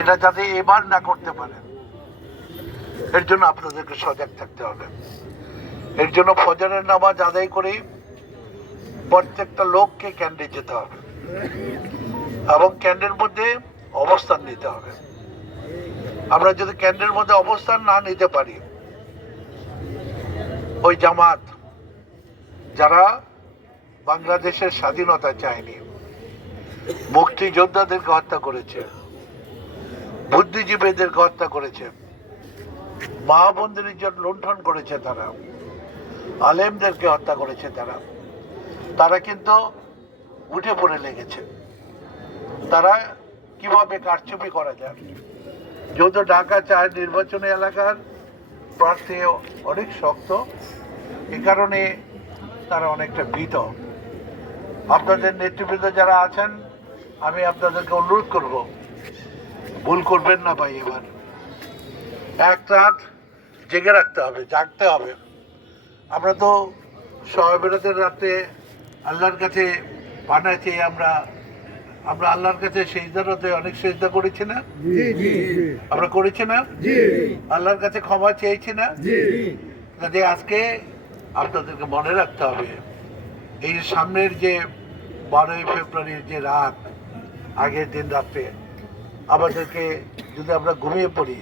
এটা যাতে এবার না করতে পারে, এর জন্য আপনাদেরকে সজাগ থাকতে হবে। এর জন্য ফজরের নামাজ আদায় করে প্রত্যেকটা লোককে ক্যান্ডে যেতে হবে এবং ক্যান্ডের মধ্যে অবস্থান নিতে হবে। আমরা যদি ক্যান্ডের মধ্যে অবস্থান না নিতে পারি, ওই জামাত যারা বাংলাদেশের স্বাধীনতা চায়নি, মুক্তিযোদ্ধাদেরকে হত্যা করেছে, বুদ্ধিজীবীদেরকে হত্যা করেছে, মা বোনদের ইজ্জত লুণ্ঠন করেছে, তারা আলেমদেরকে হত্যা করেছে, তারা কিন্তু উঠে পড়ে লেগেছে তারা কিভাবে কারচুপি করা যায়। যেহেতু ঢাকা 4 নির্বাচনী এলাকার প্রার্থী অনেক শক্ত, এ কারণে তারা অনেকটা ভীত। আপনাদের নেতৃবৃন্দ যারা আছেন, আমি আপনাদেরকে অনুরোধ করব, ভুল করবেন না ভাই। এবার এক রাত জেগে রাখতে হবে, জাগতে হবে। আমরা তো সবেরাতের রাতে আল্লাহর কাছে পানা চেয়ে আমরা আল্লাহর কাছে সেজদারতে অনেক সেজদা করেছি না? আমরা করেছি না? আল্লাহর কাছে ক্ষমা চেয়েছি না? কাজে আজকে আপনাদেরকে মনে রাখতে হবে, এই সামনের যে 12ই ফেব্রুয়ারির যে রাত, আগের দিন রাত্রে আমাদেরকে যদি আমরা ঘুমিয়ে পড়ি,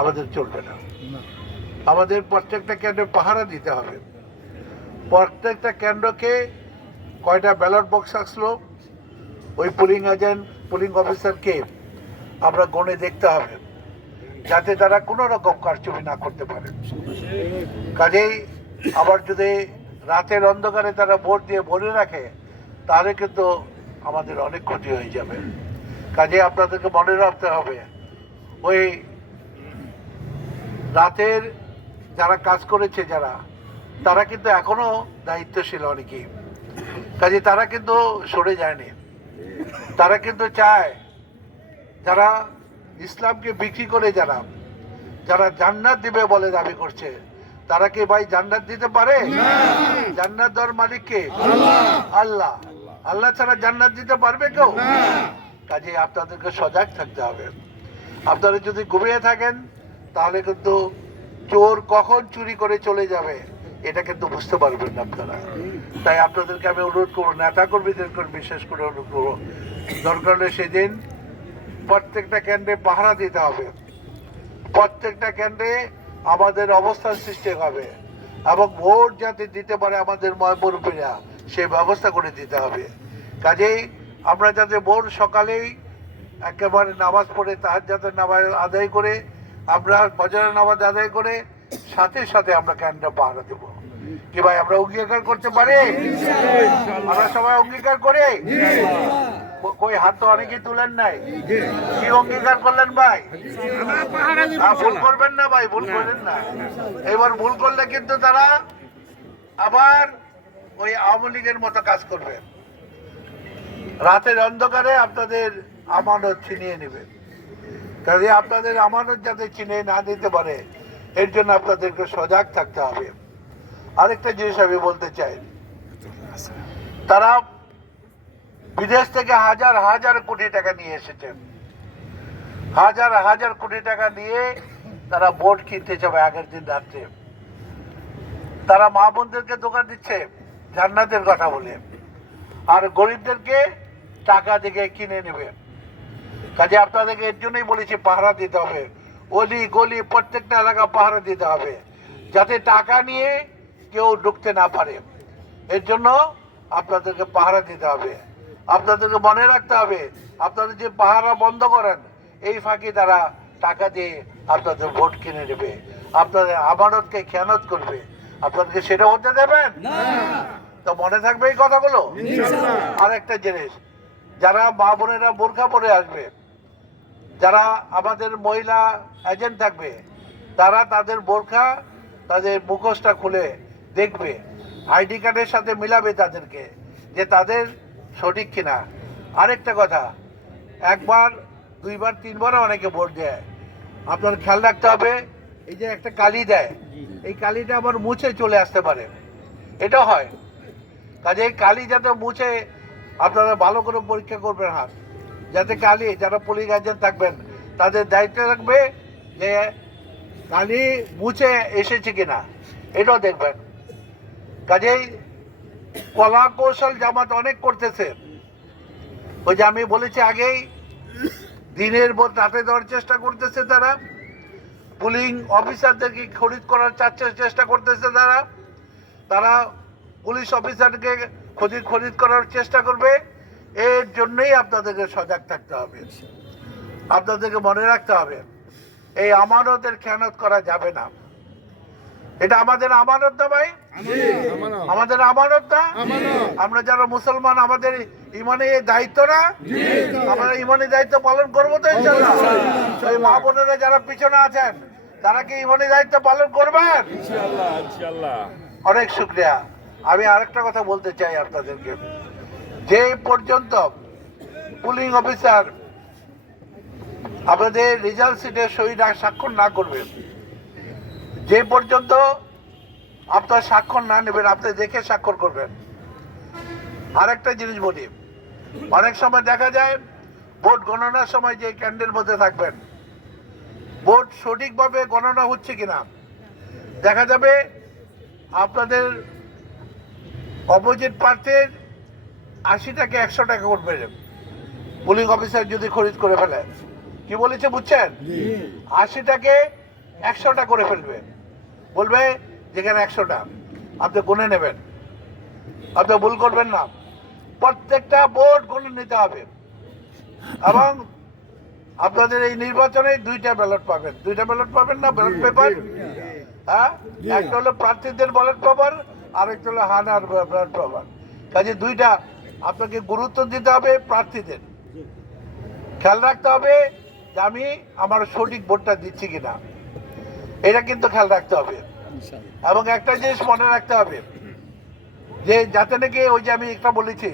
আমাদের চলবে না। আমাদের প্রত্যেকটা কেন্দ্রে পাহারা দিতে হবে। প্রত্যেকটা কেন্দ্রকে কয়টা ব্যালট বক্স আসলো, ওই পুলিং এজেন্ট, পুলিং অফিসারকে আমরা গণে দেখতে হবে, যাতে তারা কোনো রকম কারচুপি না করতে পারে। কাজেই আবার যদি রাতের অন্ধকারে তারা ভোট দিয়ে ভরে রাখে, তাহলে কিন্তু আমাদের অনেক ক্ষতি হয়ে যাবে। কাজে আপনাদেরকে মনে রাখতে হবে, ওই রাতের যারা কাজ করেছে তারা কিন্তু এখনো দায়িত্বশীল অনেকেই। কাজে তারা কিন্তু সরে যায়নি। তারা কিন্তু চায়, যারা ইসলামকে বিক্রি করে যারা জান্নাত দিবে বলে দাবি করছে, তারা কি ভাই জান্নাত দিতে পারে? জান্নাত দেওয়ার মালিক কে? আল্লাহ। আল্লাহ ছাড়া জান্নাত দিতে পারবে কেউ? কাজে আপনাদেরকে সজাগ থাকতে হবে। আপনারা যদি ঘুমিয়ে থাকেন, তাহলে কিন্তু চোর কখন চুরি করে চলে যাবে এটা কিন্তু বুঝতে পারবেন না আপনারা। তাই আপনাদেরকে আমি অনুরোধ করবো, নেতা কর্মীদেরকে বিশেষ করে অনুরোধ করবো, দরকার হলে সেদিন প্রত্যেকটা কেন্দ্রে পাহারা দিতে হবে। প্রত্যেকটা কেন্দ্রে আমাদের অবস্থান সৃষ্টি হবে এবং ভোট যাতে দিতে পারে আমাদের মুরব্বীরা, সেই ব্যবস্থা করে দিতে হবে। কাজেই আমরা যাতে ভোর সকালেই একেবারে নামাজ পড়ে, তাহাজ্জুদের নামাজ আদায় করে, আমরা ফজরের নামাজ আদায় করে সাথে সাথে আমরা কেন্দ্র পাহারা দেব। কি ভাই আমরা অঙ্গীকার করতে পারি? আমরা সবাই অঙ্গীকার করে, কই হাত তো অনেকেই তুলেন নাই, কি অঙ্গীকার করলেন ভাই? ভুল করবেন না ভাই, ভুল করবেন না। এবার ভুল করলে কিন্তু তারা আবার ওই আওয়ামী লীগের মতো কাজ করবে, রাতের অন্ধকারে আপনাদের আমানত ছিনিয়ে নেবে। কাজে আপনাদের আমানত যাতে ছিনিয়ে না দিতে পারে, এর জন্য আপনাদেরকে সজাগ থাকতে হবে। আরেকটা জিনিস আমি বলতে চাই, তারা বিদেশ থেকে হাজার হাজার কোটি টাকা নিয়ে এসেছেন, হাজার হাজার কোটি টাকা নিয়ে তারা ভোট কিনতে যাবে আগের দিন রাত্রে। তারা মা বোনদেরকে দোকান দিচ্ছে জান্নাতের কথা বলে, আর গরিবদেরকে টাকা থেকে কিনে নেবে। কাজে আপনাদেরকে এর জন্যই বলেছি পাহারা দিতে হবে, অলি গলি প্রত্যেকটা এলাকা পাহারা দিতে হবে, যাতে টাকা নিয়ে কেউ ঢুকতে না পারে। এর জন্য আপনাদেরকে পাহারা দিতে হবে। আপনাদেরকে মনে রাখতে হবে, আপনারা যে পাহারা বন্ধ করেন, এই ফাঁকি তারা টাকা দিয়ে আপনাদের ভোট কিনে নেবে, আপনাদের আমানতকে খেয়ানত করবে। আপনাদেরকে সেটা হতে দেবেন? তো মনে থাকবে এই কথাগুলো। আর একটা জিনিস, যারা মা বোনেরা বোরখা পরে আসবে, যারা আমাদের মহিলা এজেন্ট থাকবে, তারা তাদের বোরখা, তাদের মুখোশটা খুলে দেখবে, আইডি কার্ডের সাথে মিলাবে তাদেরকে, যে তাদের সঠিক কিনা। আরেকটা কথা, একবার দুইবার তিনবারও অনেকে ভোট দেয়, আপনার খেয়াল রাখতে হবে, এই যে একটা কালি দেয়, এই কালিটা আবার মুছে চলে আসতে পারে, এটা হয়। কাজে এই কালি যাতে মুছে, আপনারা ভালো করে পরীক্ষা করবেন হাত, যাতে কালি, যারা পুলিশ এজেন্ট থাকবেন তাদের দায়িত্ব রাখবে যে কালি মুছে এসেছে কিনা, এটাও দেখবেন। কাজেই কলা কৌশল জামাত অনেক করতেছে। ওই যে আমি বলেছি আগেই, দিনের পর রাতে দেওয়ার চেষ্টা করতেছে তারা, পুলিং অফিসারদেরকে খরিদ করার চেষ্টা করতেছে তারা পুলিশ অফিসারকে খরিদ করার চেষ্টা করবে। এর জন্যই আপনাদেরকে সজাগ থাকতে হবে, আপনাদেরকে মনে রাখতে হবে এই আমানতের খেয়ানত করা যাবে না। এটা আমাদের আমানত না ভাই, আমাদের আমানত না। আমরা যারা মুসলমান আমাদের ইমানে দায়িত্ব না, আমরা ইমানি দায়িত্ব পালন করবো তো ইনশাআল্লাহ। সেই মা বোনেরা যারা পিছনে আছেন তারা কি ইমানি দায়িত্ব পালন করবেন? অনেক শুক্রিয়া। আমি আরেকটা কথা বলতে চাই আপনাদেরকে, যে পর্যন্ত পুলিং অফিসার আপনাদের রেজাল্ট শিটে সই স্বাক্ষর না করবেন, যে পর্যন্ত আপনার স্বাক্ষর না নেবেন, আপনি দেখে স্বাক্ষর করবেন। আরেকটা জিনিস বলি, অনেক সময় দেখা যায় ভোট গণনার সময় যে ক্যান্ডের মধ্যে থাকবেন, ভোট সঠিকভাবে গণনা হচ্ছে কিনা দেখা যাবে আপনাদের অপোজিট প্রার্থীর 80টাকে 100 টাকা করবে পুলিং অফিসার যদি খরিদ করে ফেলে। কি বলেছে বুঝছেন? 80টাকে 100টা করে ফেলবে, বলবে যেখানে 100টা আপনি গুনে নেবেন, আপনি ভুল করবেন না। প্রত্যেকটা ভোট গুনে নিতে হবে। এবং আপনাদের এই নির্বাচনে 2টা ব্যালট পাবেন, 2টা ব্যালট পাবেন না, ব্যালট পেপার। হ্যাঁ, একটা হলো প্রার্থীদের ব্যালট পেপার, আরেকটা হলো হানার ব্যালট পেপার। কাজে 2টা আপনাকে গুরুত্ব দিতে হবে। প্রার্থীদের খেয়াল রাখতে হবে যে আমি আমার সঠিক ভোটটা দিচ্ছি কিনা, এটা কিন্তু খেয়াল রাখতে হবে। এবং একটা জিনিস মনে রাখতে হবে যে যাতে নাকি ওই যে আমি একটা বলেছি,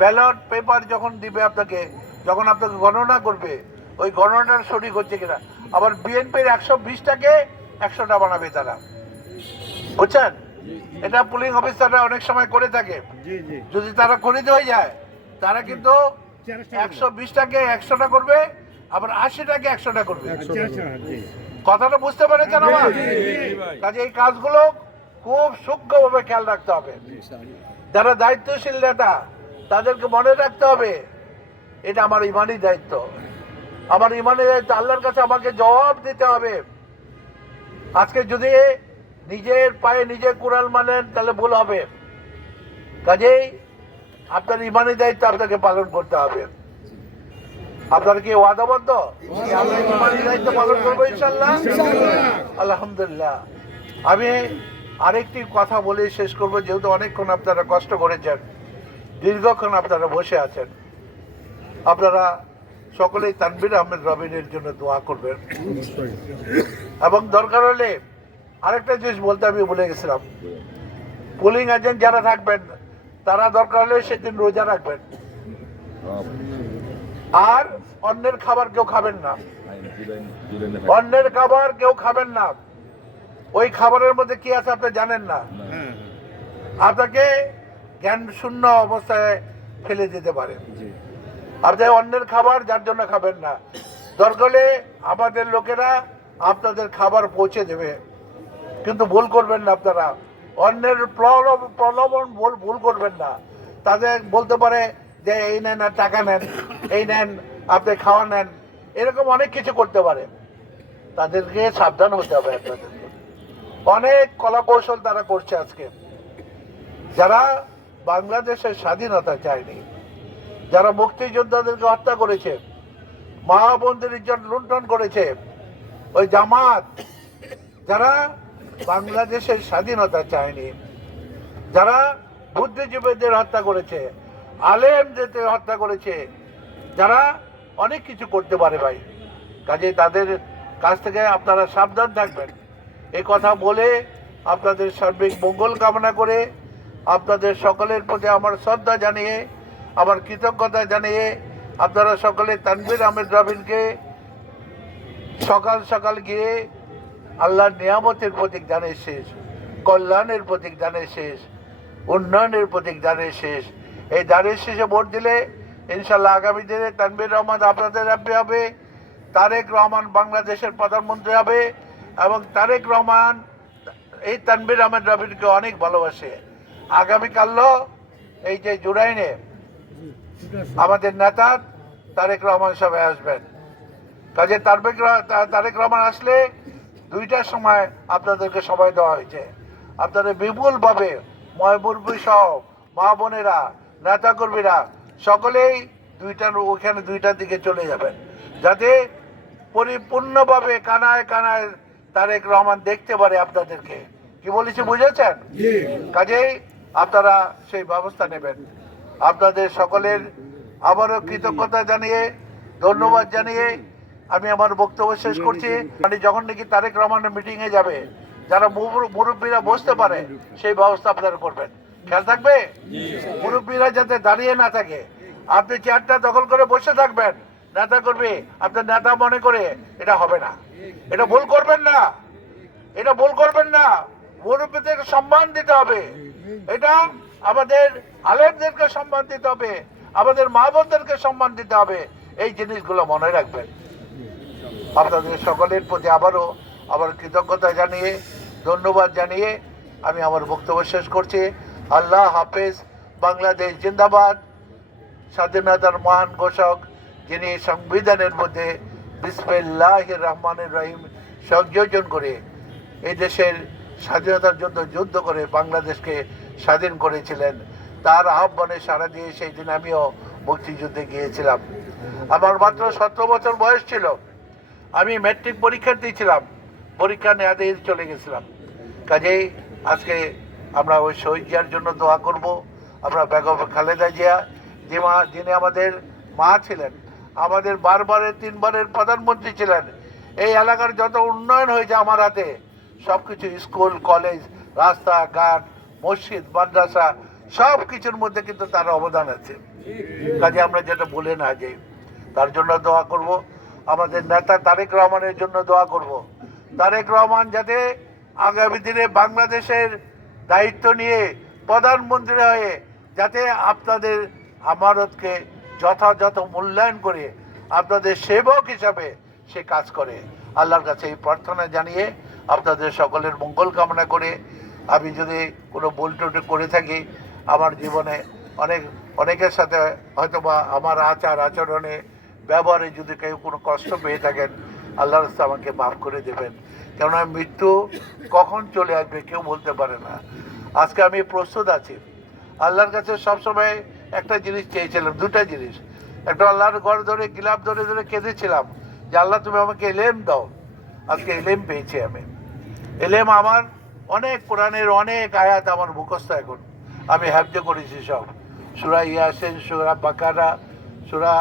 ব্যালট পেপার যখন দিবে আপনাকে, যখন আপনাকে গণনা করবে, ওই গণনাটা সঠিক হচ্ছে কিনা। আবার বিএনপির 120টাকে 100টা বানাবে তারা, বুঝছেন? এটা পুলিং অফিসাররা অনেক সময় করে থাকে। যদি তারা খরিদ হয়ে যায়, তারা কিন্তু 120টাকে 100টা করবে, আবার 80টাকে 100টা করবে। কথাটা বুঝতে পেরেছেন আমার? কাজে এই কাজগুলো খুব সূক্ষ্মভাবে খেয়াল রাখতে হবে। যারা দায়িত্বশীল নেতা তাদেরকে মনে রাখতে হবে এটা আমার ইমানি দায়িত্ব, আমার ইমানি দায়িত্ব। আল্লাহর কাছে আমাকে জবাব দিতে হবে। আজকে যদি নিজের পায়ে নিজে কুড়াল মানেন তাহলে ভুল হবে। কাজেই আপনার ইমানি দায়িত্ব আপনাকে পালন করতে হবে। আপনার কি ওয়াদাবদ্ধ? আমরা ইমানি দায়িত্ব পালন করবো ইনশাআল্লাহ। আলহামদুলিল্লাহ। আমি আরেকটি কথা বলে শেষ করবো, যেহেতু অনেকক্ষণ আপনারা কষ্ট করেছেন, দীর্ঘক্ষণ আপনারা বসে আছেন, আপনারা সকলেই তানভীর আহমেদ রবিনের জন্য দোয়া করবেন। এবং দরকার হলে আরেকটা জিনিস বলতে আমি ভুলে গেছিলাম, পুলিং এজেন্ট যারা থাকবেন তারা দরকার হলে সেদিন রোজা রাখবেন, আর অন্যের খাবার কেউ খাবেন না, অন্যের খাবার কেউ খাবেন না। ওই খাবারের মধ্যে কি আছে আপনি জানেন না, আপনাকে জ্ঞান শূন্য অবস্থায় ফেলে দিতে পারে। আপনি অন্যের খাবার যার জন্য খাবেন না। দরকার হলে আমাদের লোকেরা আপনাদের খাবার পৌঁছে দেবে, কিন্তু ভুল করবেন না। আপনারা অন্যের প্রলোভন ভুল করবেন না। তাদের বলতে পারে যে এই নেন আর টাকা নেন, এই নেন আপনি খাওয়া নেন, এরকম অনেক কিছু করতে পারে। তাদেরকে সাবধান হতে হবে। আপনাদের অনেক কলা কৌশল তারা করছে আজকে। যারা বাংলাদেশের স্বাধীনতা চায়নি, যারা মুক্তিযোদ্ধাদেরকে হত্যা করেছে, মা বোনদের ইজ্জত লুণ্ঠন করেছে, ওই জামাত যারা বাংলাদেশের স্বাধীনতা চায়নি, যারা বুদ্ধিজীবীদের হত্যা করেছে, আলেমদের হত্যা করেছে, যারা অনেক কিছু করতে পারে ভাই। কাজে তাদের কাছ থেকে আপনারা সাবধান থাকবেন। এই কথা বলে আপনাদের সার্বিক মঙ্গল কামনা করে আপনাদের সকলের প্রতি আমার শ্রদ্ধা জানিয়ে, আমার কৃতজ্ঞতা জানিয়ে, আপনারা সকলে তানভীর আহমেদ রবিনকে সকাল সকাল গিয়ে আল্লাহর নিয়ামতের প্রতীক জানের শেষ, কল্যাণের প্রতীক জানের শেষ, উন্নয়নের প্রতীক জানের শেষ, এই দানের শেষে ভোট দিলে ইনশাল্লাহ আগামী দিনে তানভীর রহমান আপনাদের হ্যাপি হবে, তারেক রহমান বাংলাদেশের প্রধানমন্ত্রী হবে এবং তারেক রহমান এই তানভীর আহমেদ রবিনকে অনেক ভালোবাসে। আগামীকালও এই যে জুরাইনে আমাদের নেতা তারেক রহমান সবাই আসবেন। কাজে তারেক রহমান আসলে 2টার সময় আপনাদেরকে সময় দেওয়া হয়েছে। আপনারা বিপুলভাবে ময়মুরবি সহ মা বোনেরা নেতাকর্মীরা সকলেই ওইখানে 2টার দিকে চলে যাবেন, যাতে পরিপূর্ণভাবে কানায় কানায় তারেক রহমান দেখতে পারে আপনাদেরকে। কি বলেছি বুঝেছেন? কাজেই আপনারা সেই ব্যবস্থা নেবেন। আপনাদের সকলের আবারও কৃতজ্ঞতা জানিয়ে ধন্যবাদ জানিয়ে আমি আমার বক্তব্য শেষ করছি। মানে যখন নাকি তারেক রহমানের মিটিংয়ে যাবে, যারা মুরব্বীরা বসতে পারে সেই ব্যবস্থা আপনারা করবেন। খেয়াল থাকবে মুরব্বীরা যাতে দাঁড়িয়ে না থাকে। আপনি চেয়ারটা দখল করে বসে থাকবেন, নেতা করবে আপনার নেতা মনে করে, এটা হবে না। এটা ভুল করবেন না, এটা ভুল করবেন না। মুরব্বীদেরকে সম্মান দিতে হবে, এটা আমাদের আলেমদেরকে সম্মান দিতে হবে, আমাদের মা বোনদেরকে সম্মান দিতে হবে। এই জিনিসগুলো মনে রাখবেন। আপনাদের সকলের প্রতি আবার কৃতজ্ঞতা জানিয়ে ধন্যবাদ জানিয়ে আমি আমার বক্তব্য শেষ করছি। আল্লাহ হাফেজ। বাংলাদেশ জিন্দাবাদ। স্বাধীনতার মহান ঘোষক যিনি সংবিধানের মধ্যে বিসমিল্লাহির রহমানির রহিম সংযোজন করে এই দেশের স্বাধীনতার জন্য যুদ্ধ করে বাংলাদেশকে স্বাধীন করেছিলেন, তার আহ্বানে সাড়া দিয়ে সেই দিন আমিও মুক্তিযুদ্ধে গিয়েছিলাম। আমার মাত্র 17 বছর বয়স ছিল। আমি ম্যাট্রিক পরীক্ষা দিয়েছিলাম, পরীক্ষা নেওয়াতে চলে গেছিলাম। কাজেই আজকে আমরা ওই শহীদ জিয়ার জন্য দোয়া করব। আমরা বেগম খালেদা জিয়া যিনি আমাদের মা ছিলেন, আমাদের 3বারের প্রধানমন্ত্রী ছিলেন। এই এলাকার যত উন্নয়ন হয়েছে আমার হাতে, সব কিছু স্কুল কলেজ রাস্তাঘাট মসজিদ মাদ্রাসা সব কিছুর মধ্যে কিন্তু তার অবদান আছে। কাজে আমরা যেটা বলে না যাই, তার জন্য দোয়া করব। আমাদের নেতা তারেক রহমানের জন্য দোয়া করব। তারেক রহমান যাতে আগামী দিনে বাংলাদেশের দায়িত্ব নিয়ে প্রধানমন্ত্রী হয়ে যাতে আপনাদের আমানতকে যথাযথ মূল্যায়ন করে আপনাদের সেবক হিসাবে সে কাজ করে। আল্লাহর কাছে এই প্রার্থনা জানিয়ে আপনাদের সকলের মঙ্গল কামনা করে, আমি যদি কোনো ভুল ত্রুটি করে থাকি, আমার জীবনে অনেকের সাথে হয়তোবা আমার আচরণে ব্যবহারে যদি কেউ কোনো কষ্ট পেয়ে থাকেন, আল্লাহর কাছে আমাকে মাফ করে দেবেন। কেননা মৃত্যু কখন চলে আসবে কেউ বলতে পারে না। আজকে আমি প্রস্তুত আছি। আল্লাহর কাছে সবসময় একটা জিনিস চেয়েছিলাম, 2টা জিনিস। একটা আল্লাহর ঘর ধরে গিলাপ ধরে ধরে কেঁদেছিলাম যে আল্লাহ তুমি আমাকে এলেম দাও। আজকে এলেম পেয়েছি আমি। এলেম আমার অনেক কোরআনের অনেক আয়াত আমার মুখস্থ এখন, আমি হ্যাফজ করেছি সব। সূরা ইয়াসিন, সূরা বাকারা, সূরা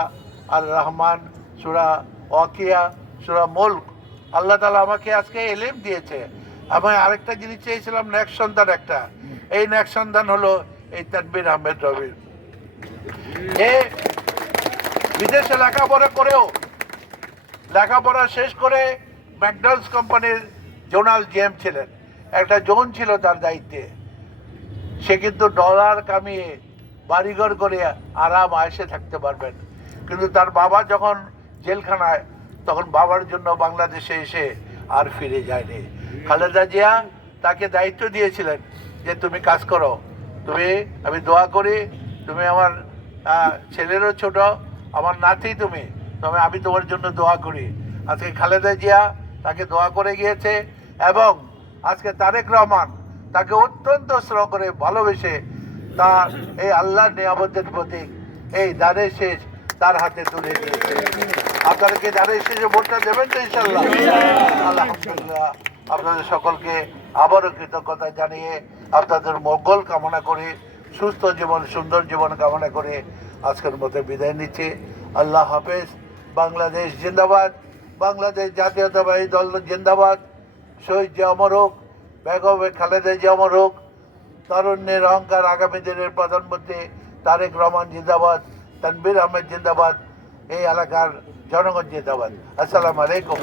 আর রহমান, সূরা ওয়াকিয়া, সূরা মুলক। আল্লাহ তাআলা আমাকে আজকে এলেম দিয়েছে। আমি আরেকটা জিনিস চেয়েছিলাম, নেক সন্তান একটা। এই নেক সন্তান হলো এই তানভীর আহমেদ রবিন। এ বিদেশে লেখাপড়া শেষ করে ম্যাকডোনাল্ডস কোম্পানির জোনাল জিএম ছিলেন। একটা জোন ছিল তার দায়িত্বে। সে কিন্তু ডলার কামিয়ে বাড়িঘর করে আরাম আয়েশে থাকতে পারবেন। কিন্তু তার বাবা যখন জেলখানায়, তখন বাবার জন্য বাংলাদেশে এসে আর ফিরে যায়নি। খালেদা জিয়া তাকে দায়িত্ব দিয়েছিলেন যে তুমি কাজ করো, আমি দোয়া করি, তুমি আমার ছেলেরও ছোট, আমার নাতি তুমি, তবে আমি তোমার জন্য দোয়া করি। আজকে খালেদা জিয়া তাকে দোয়া করে গিয়েছে এবং আজকে তারেক রহমান তাকে অত্যন্ত স্নেহ করে ভালোবেসে তার এই আল্লাহর নিয়ামতের প্রতীক এই দানের শেষ তার হাতে তুলে দিয়েছে। আপনারা কি দানের শেষে ভোটটা দেবেন তো ইনশাল্লাহ? আলহামদুলিল্লাহ। আপনাদের সকলকে আবারও কৃতজ্ঞতা জানিয়ে আপনাদের মঙ্গল কামনা করে, সুস্থ জীবন সুন্দর জীবন কামনা করে আজকের মতো বিদায় নিচ্ছি। আল্লাহ হাফেজ। বাংলাদেশ জিন্দাবাদ। বাংলাদেশ জাতীয়তাবাদী দল জিন্দাবাদ। শহীদ জিয়া অমর হোক, বেগম খালেদা জিয়া অমর হোক, তারুণ্যের অহংকার আগামী দিনের প্রধানমন্ত্রী তারেক রহমান জিন্দাবাদ, তানভীর আহমেদ জিন্দাবাদ, এই এলাকার জনগণ জিন্দাবাদ। আসসালামু আলাইকুম।